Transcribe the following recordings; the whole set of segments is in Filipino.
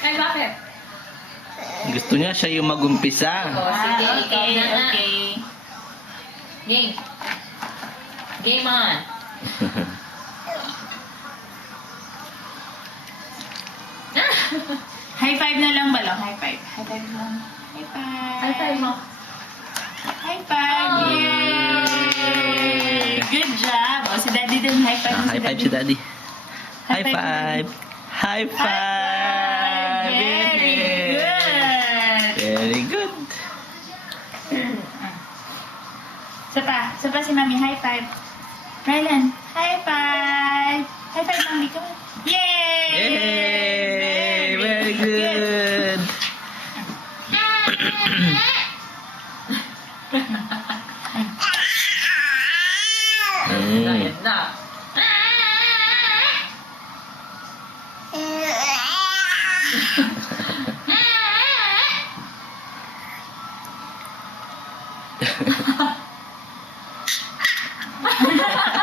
Ay, bakit? Gusto niya siya yung mag-umpisa. Oh, sige, ikaw okay, na nga. okay. Game. Game on. High five na lang ba lang? High five. High five lang. High five. High five mo. High five. Oh. Yay! Good job. O, si Daddy din. High five mo High five si Daddy. High High five. High High five. five. Very good. Very good. Isa pa si Mami. High five. Rylan. High five. High five, Mami. Come on. Yay! Yay! Very good. Ayan na.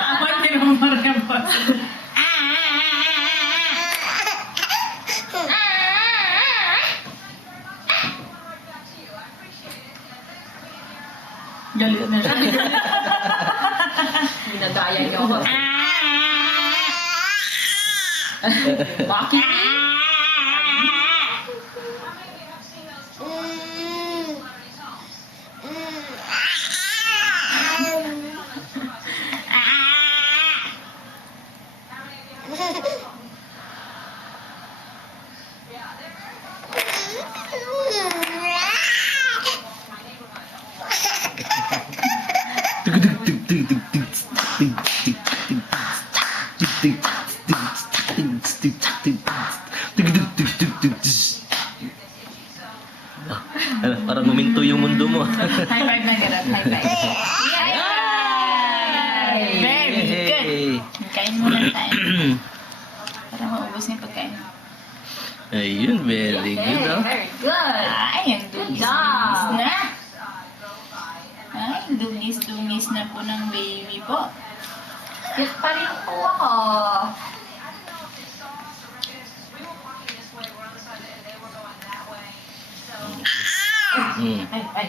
Ako hindi mo marabot. Galit na siya. Ginagaya niyo ako. Bakit? Parang huminto yung mundo mo. High five na ganun. High five. Yay! Very good. Kain muna tayo. Para maubos na yung pagkain. Ayun, very good. Oh. Very good. Ay, ang dungis-dungis job. na. Ay, dungis-dungis na po ng baby po. Cute pa rin po ako. Mm. Ay, ay.